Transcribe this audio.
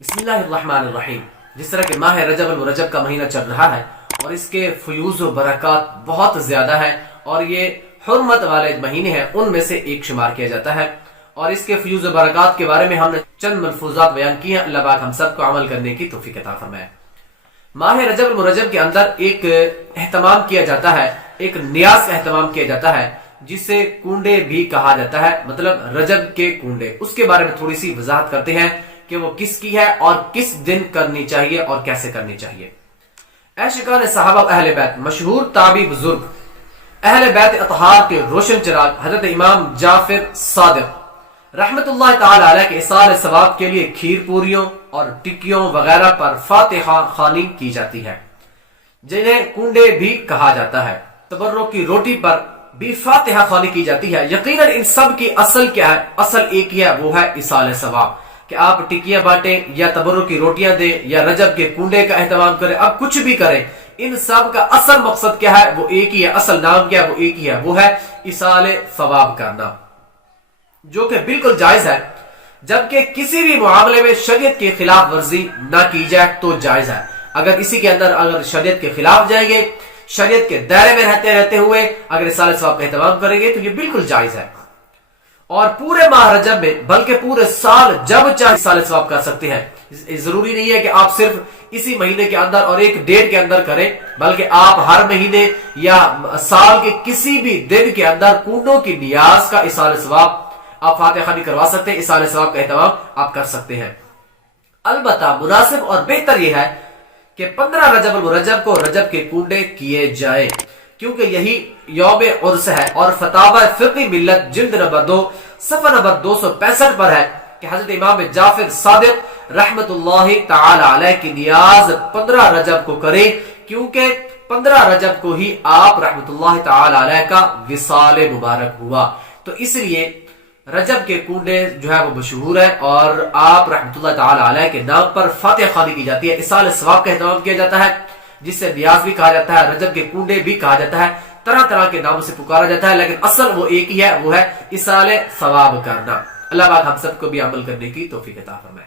بسم اللہ الرحمن الرحیم۔ جس طرح کہ ماہ رجب المرجب کا مہینہ چل رہا ہے اور اس کے فیوز و برکات بہت زیادہ ہیں اور یہ حرمت والے مہینے ہیں، ان میں سے ایک شمار کیا جاتا ہے، اور اس کے فیوز و برکات کے بارے میں ہم نے چند ملفوظات بیان کی ہیں۔ اللہ پاک ہم سب کو عمل کرنے کی توفیق عطا فرمائے۔ ماہ رجب المرجب کے اندر ایک اہتمام کیا جاتا ہے، ایک نیاز کا اہتمام کیا جاتا ہے جسے کنڈے بھی کہا جاتا ہے، مطلب رجب کے کنڈے۔ اس کے بارے میں تھوڑی سی وضاحت کرتے ہیں کہ وہ کس کی ہے اور کس دن کرنی چاہیے اور کیسے کرنی چاہیے۔ عاشقان صحابہ اہل بیت، مشہور تابعی بزرگ اہل بیت اطہار کے روشن چراغ حضرت امام جعفر صادق رحمت اللہ تعالی علیہ کے ایصال ثواب کے لیے کھیر پوریوں اور ٹکیوں وغیرہ پر فاتحہ خوانی کی جاتی ہے، جنہیں کنڈے بھی کہا جاتا ہے۔ تبرک کی روٹی پر بھی فاتحہ خوانی کی جاتی ہے۔ یقیناً ان سب کی اصل کیا ہے؟ اصل ایک ہی ہے، وہ ہے ایصال ثواب، کہ آپ ٹکیاں بانٹیں یا تبرک کی روٹیاں دیں یا رجب کے کنڈے کا اہتمام کریں، اب کچھ بھی کریں، ان سب کا اصل مقصد کیا ہے؟ وہ ایک ہی ہے، اصل نام کیا ہے؟ وہ ایک ہی ہے، وہ ہے ایصال ثواب کرنا، جو کہ بالکل جائز ہے۔ جبکہ کسی بھی معاملے میں شریعت کی خلاف ورزی نہ کی جائے تو جائز ہے۔ اگر اسی کے اندر اگر شریعت کے خلاف جائیں گے، شریعت کے دائرے میں رہتے ہوئے اگر ایصال ثواب کا اہتمام کریں گے تو یہ بالکل جائز ہے، اور پورے ماہ رجب میں بلکہ پورے سال جب چاہے ایصال ثواب کر سکتے ہیں۔ ضروری نہیں ہے کہ آپ صرف اسی مہینے کے اندر اور ایک ڈیٹ کے اندر کریں، بلکہ آپ ہر مہینے یا سال کے کسی بھی دن کے اندر کنڈوں کی نیاز کا ایصال ثواب آپ فاتحہ خوانی کروا سکتے ہیں، ایصال ثواب کا اہتمام آپ کر سکتے ہیں۔ البتہ مناسب اور بہتر یہ ہے کہ 15 رجب المرجب کو رجب کے کنڈے کیے جائیں، کیونکہ یہی یوم عرس ہے، اور فتاوی فقہ ملت جلد نمبر 2 صفحہ نمبر 265 پر ہے کہ حضرت امام جعفر صادق رحمت اللہ تعالی علیہ کی نیاز 15 رجب کو کریں، کیونکہ 15 رجب کو ہی آپ رحمت اللہ تعالی علیہ کا وصال مبارک ہوا، تو اس لیے رجب کے کنڈے جو ہے وہ مشہور ہے، اور آپ رحمت اللہ تعالی علیہ کے نام پر فاتحہ خوانی کی جاتی ہے، ایصال ثواب کا اہتمام کیا جاتا ہے، جس سے نیاز بھی کہا جاتا ہے، رجب کے کنڈے بھی کہا جاتا ہے، طرح طرح کے ناموں سے پکارا جاتا ہے، لیکن اصل وہ ایک ہی ہے، وہ ہے ایصال ثواب کرنا۔ اللہ پاک ہم سب کو بھی عمل کرنے کی توفیق عطا فرمائے۔